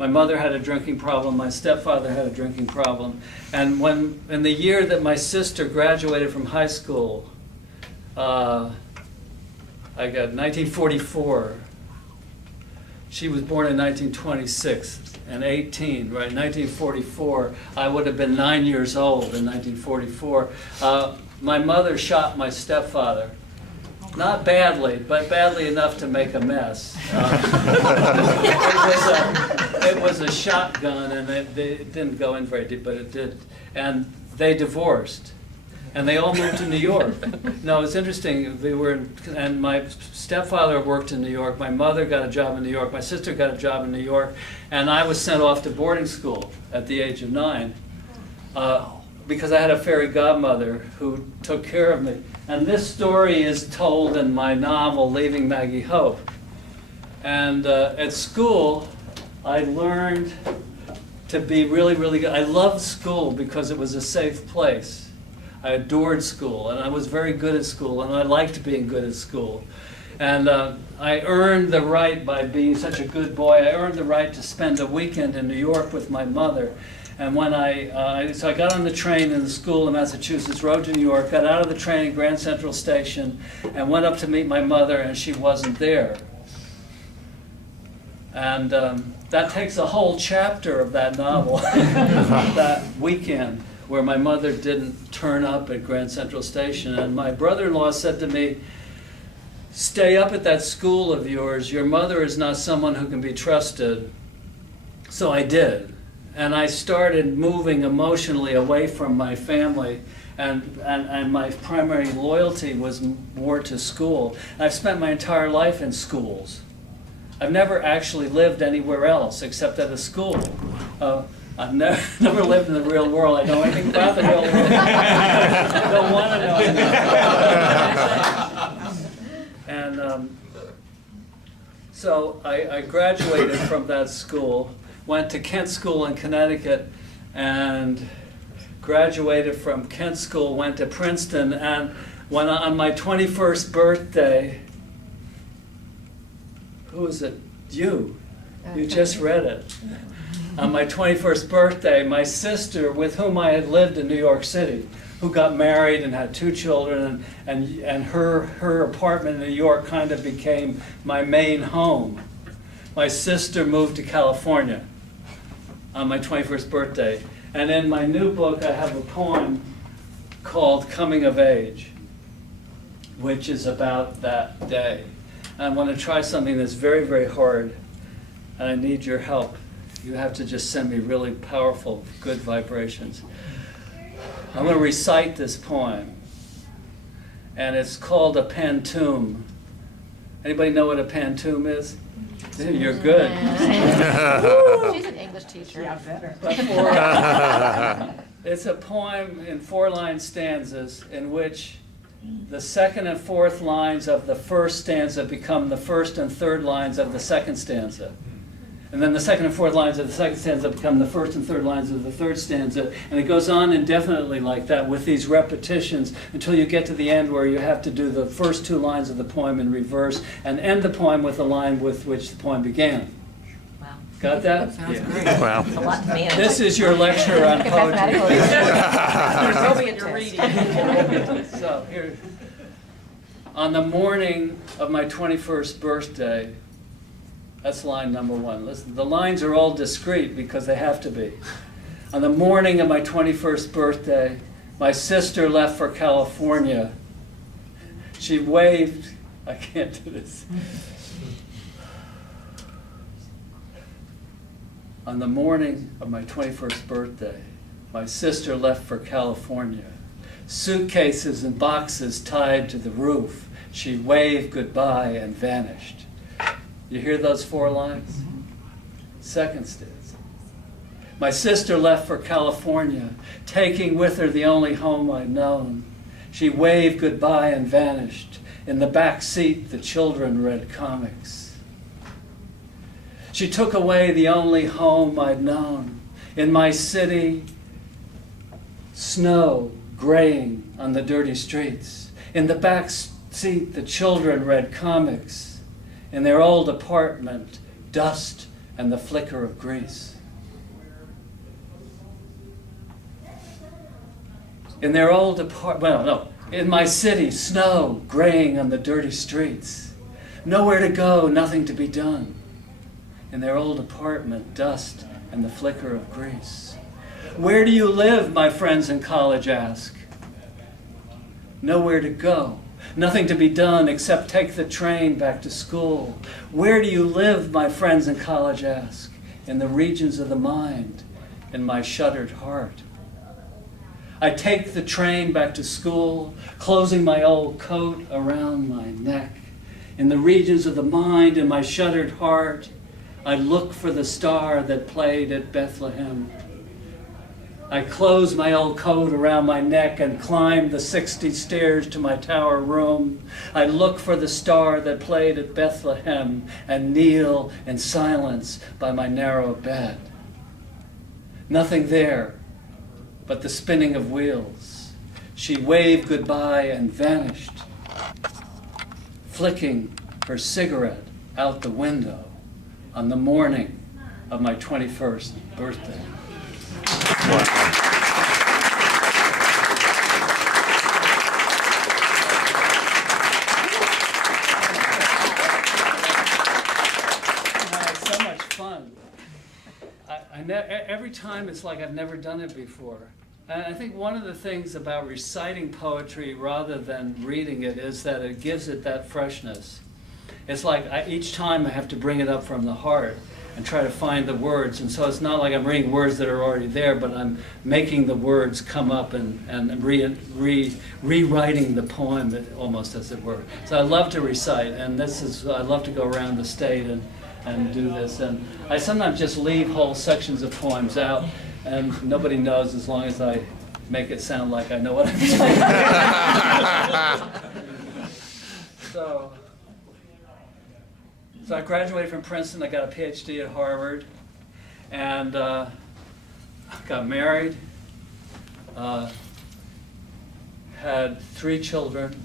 My mother had a drinking problem. My stepfather had a drinking problem. And in the year that my sister graduated from high school, I got 1944. She was born in 1926 and 18, right? 1944. I would have been 9 years old in 1944. My mother shot my stepfather. Not badly, but badly enough to make a mess. It was a shotgun, and it didn't go in very deep, but it did. And they divorced, and they all moved to New York. No, it's interesting. And my stepfather worked in New York. My mother got a job in New York. My sister got a job in New York, and I was sent off to boarding school at the age of 9 because I had a fairy godmother who took care of me. And this story is told in my novel, Leaving Maggie Hope. And at school, I learned to be really, really good. I loved school because it was a safe place. I adored school, and I was very good at school, and I liked being good at school. And I earned the right, by being such a good boy, I earned the right to spend a weekend in New York with my mother. And when so I got on the train in the school in Massachusetts, rode to New York, got out of the train at Grand Central Station, and went up to meet my mother, and she wasn't there. And that takes a whole chapter of that novel, that weekend, where my mother didn't turn up at Grand Central Station. And my brother-in-law said to me, "Stay up at that school of yours. Your mother is not someone who can be trusted." So I did. And I started moving emotionally away from my family, and my primary loyalty was more to school. And I've spent my entire life in schools. I've never actually lived anywhere else except at a school. I've never lived in the real world. I know anything about the real world. I don't want to know anything. And so I graduated from that school, went to Kent School in Connecticut, and graduated from Kent School, went to Princeton, and when on my 21st birthday, who is it? You just read it. On my 21st birthday, my sister, with whom I had lived in New York City, who got married and had 2 children, and her apartment in New York kind of became my main home. My sister moved to California on my 21st birthday. And in my new book, I have a poem called Coming of Age, which is about that day. And I want to try something that's very, very hard, and I need your help. You have to just send me really powerful, good vibrations. I'm going to recite this poem, and it's called a pantoum. Anybody know what a pantoum is? You're good. She's an English teacher. Yeah, better. It's a poem in 4-line stanzas in which the 2nd and 4th lines of the first stanza become the 1st and 3rd lines of the 2nd stanza. And then the 2nd and 4th lines of the 2nd stanza become the 1st and 3rd lines of the 3rd stanza. And it goes on indefinitely like that with these repetitions until you get to the end where you have to do the first 2 lines of the poem in reverse and end the poem with the line with which the poem began. Wow. Got that? Sounds Yeah. great. Wow. It's a lot to manage. This is your lecture on poetry. There's no your reading. So here, on the morning of my 21st birthday, that's line number 1. Listen, the lines are all discrete because they have to be. On the morning of my 21st birthday, my sister left for California. She waved, I can't do this. On the morning of my 21st birthday, my sister left for California. Suitcases and boxes tied to the roof. She waved goodbye and vanished. You hear those 4 lines? Second stanza. My sister left for California, taking with her the only home I'd known. She waved goodbye and vanished. In the back seat, the children read comics. She took away the only home I'd known. In my city, snow graying on the dirty streets. In the back seat, the children read comics. In their old apartment, dust and the flicker of grease. In their old in my city, snow graying on the dirty streets. Nowhere to go, nothing to be done. In their old apartment, dust and the flicker of grease. Where do you live, my friends in college ask. Nowhere to go, nothing to be done except take the train back to school. Where do you live, my friends in college ask. In the regions of the mind, in my shuttered heart. I take the train back to school, closing my old coat around my neck. In the regions of the mind, in my shuttered heart, I look for the star that played at Bethlehem. I close my old coat around my neck and climb the 60 stairs to my tower room. I look for the star that played at Bethlehem and kneel in silence by my narrow bed. Nothing there but the spinning of wheels. She waved goodbye and vanished, flicking her cigarette out the window on the morning of my 21st birthday. It's so much fun. Every time it's like I've never done it before. And I think one of the things about reciting poetry rather than reading it is that it gives it that freshness. It's like each time I have to bring it up from the heart and try to find the words. And so it's not like I'm reading words that are already there, but I'm making the words come up and rewriting the poem almost, as it were. So I love to recite, and I love to go around the state and do this. And I sometimes just leave whole sections of poems out, and nobody knows as long as I make it sound like I know what I'm saying. So I graduated from Princeton. I got a PhD at Harvard, and got married, had 3 children,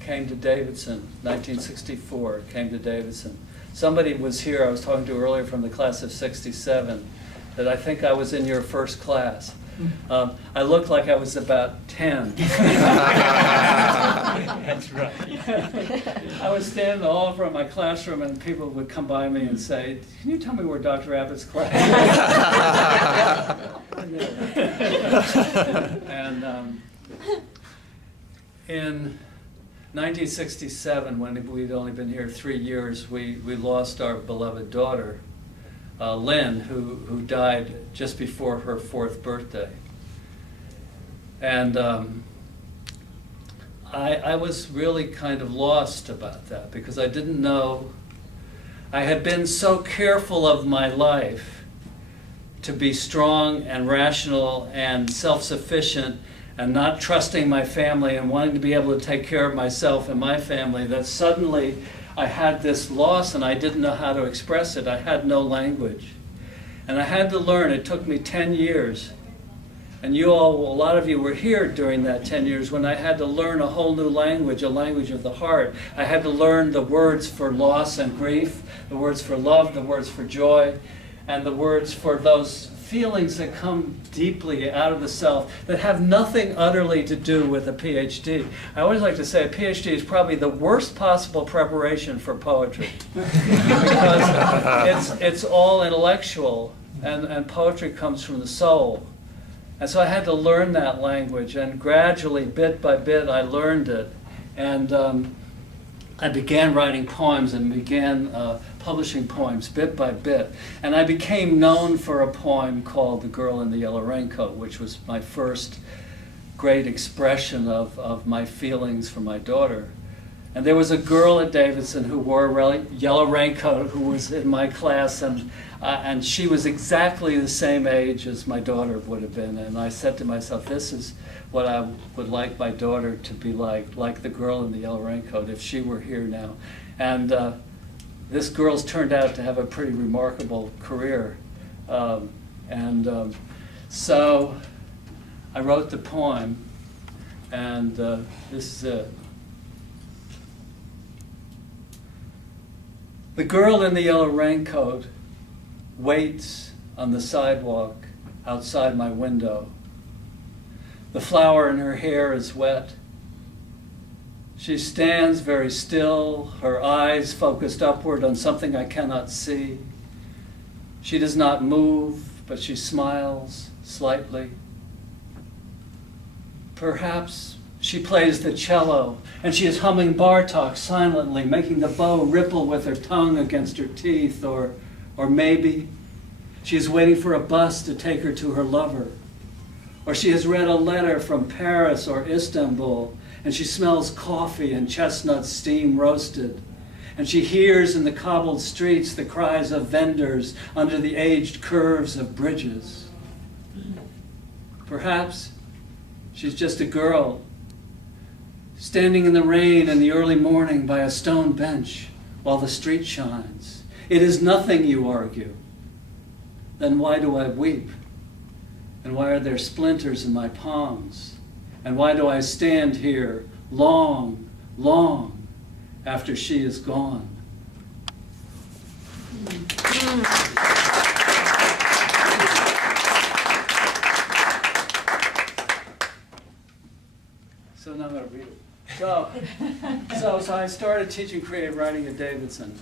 came to Davidson, 1964, came to Davidson. Somebody was here, I was talking to earlier from the class of 67, that I think I was in your first class. I looked like I was about 10. That's right. I was standing in the hall from my classroom, and people would come by me and say, "Can you tell me where Dr. Abbott's class is?" And in 1967, when we'd only been here 3 years, we lost our beloved daughter, Lynn, who died just before her 4th birthday. And I was really kind of lost about that, because I didn't know. I had been so careful of my life to be strong and rational and self-sufficient and not trusting my family and wanting to be able to take care of myself and my family, that suddenly I had this loss and I didn't know how to express it. I had no language. And I had to learn. It took me 10 years. And a lot of you were here during that 10 years when I had to learn a whole new language, a language of the heart. I had to learn the words for loss and grief, the words for love, the words for joy, and the words for those feelings that come deeply out of the self that have nothing utterly to do with a PhD. I always like to say a PhD is probably the worst possible preparation for poetry, because it's all intellectual, and poetry comes from the soul. And so I had to learn that language, and gradually, bit by bit, I learned it. And I began writing poems and began publishing poems bit by bit. And I became known for a poem called The Girl in the Yellow Raincoat, which was my first great expression of my feelings for my daughter. And there was a girl at Davidson who wore a yellow raincoat who was in my class, and she was exactly the same age as my daughter would have been. And I said to myself, this is what I would like my daughter to be like the girl in the yellow raincoat if she were here now. And this girl's turned out to have a pretty remarkable career. So I wrote the poem, and this is it. The girl in the yellow raincoat waits on the sidewalk outside my window. The flower in her hair is wet. She stands very still, her eyes focused upward on something I cannot see. She does not move, but she smiles slightly. Perhaps she plays the cello, and she is humming Bartok silently, making the bow ripple with her tongue against her teeth, or maybe she is waiting for a bus to take her to her lover. Or she has read a letter from Paris or Istanbul, and she smells coffee and chestnuts steam roasted. And she hears in the cobbled streets the cries of vendors under the aged curves of bridges. Perhaps she's just a girl standing in the rain in the early morning by a stone bench while the street shines. It is nothing, you argue. Then why do I weep? And why are there splinters in my palms? And why do I stand here long, long after she is gone? So now I'm going to read it. So I started teaching creative writing at Davidson.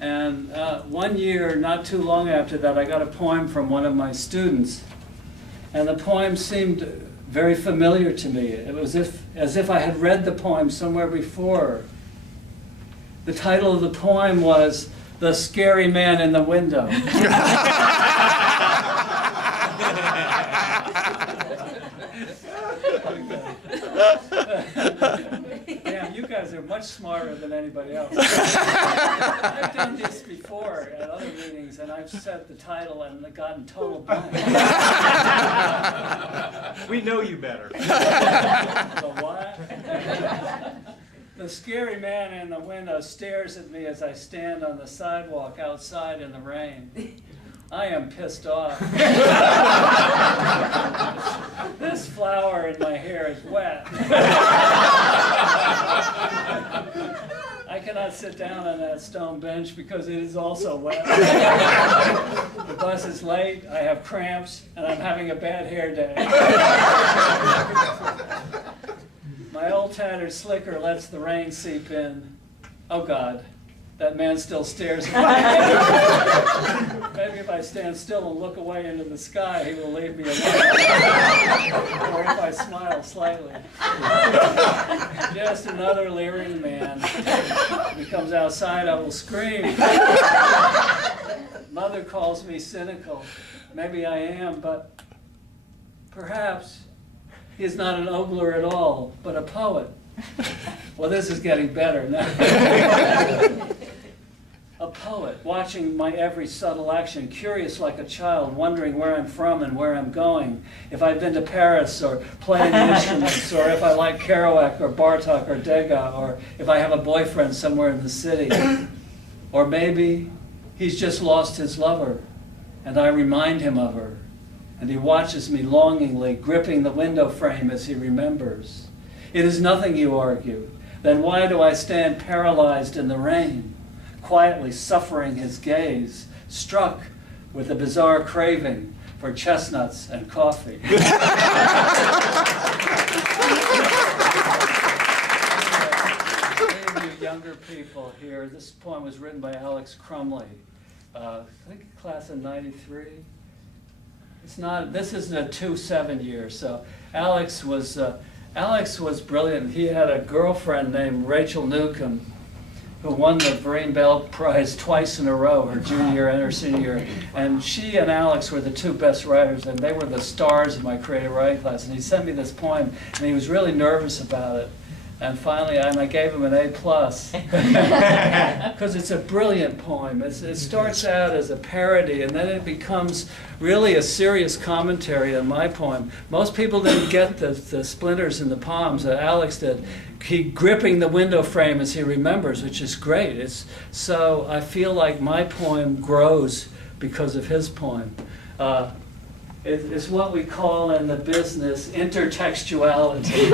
And 1 year, not too long after that, I got a poem from one of my students. And the poem seemed very familiar to me. It was as if I had read the poem somewhere before. The title of the poem was "The Scary Man in the Window." Damn, you guys are much smarter than anybody else. I've done this before at other meetings, and I've said the title and gotten total blank. We know you better. The what? The scary man in the window stares at me as I stand on the sidewalk outside in the rain. I am pissed off. This flower in my hair is wet. I cannot sit down on that stone bench because it is also wet. The bus is late, I have cramps, and I'm having a bad hair day. My old tattered slicker lets the rain seep in. Oh God. That man still stares at me. Maybe if I stand still and look away into the sky, he will leave me alone. Or if I smile slightly. Just another leering man. If he comes outside, I will scream. Mother calls me cynical. Maybe I am, but perhaps he is not an ogler at all, but a poet. Well, this is getting better now. A poet, watching my every subtle action, curious like a child, wondering where I'm from and where I'm going, if I've been to Paris or playing instruments, or if I like Kerouac or Bartok or Degas, or if I have a boyfriend somewhere in the city. Or maybe he's just lost his lover, and I remind him of her, and he watches me longingly, gripping the window frame as he remembers. It is nothing, you argue. Then why do I stand paralyzed in the rain, quietly suffering his gaze, struck with a bizarre craving for chestnuts and coffee? Any of you younger people here, this poem was written by Alex Crumley, I think class of '93. This isn't a 2-7 year, so Alex was brilliant. He had a girlfriend named Rachel Newcomb, who won the Brain Bell Prize twice in a row, her junior year and her senior year. And she and Alex were the two best writers, and they were the stars of my creative writing class. And he sent me this poem, and he was really nervous about it. And finally, I gave him an A+, because it's a brilliant poem. It starts out as a parody, and then it becomes really a serious commentary on my poem. Most people didn't get the splinters in the palms that Alex did. He gripping the window frame as he remembers, which is great. So I feel like my poem grows because of his poem. It's what we call in the business intertextuality.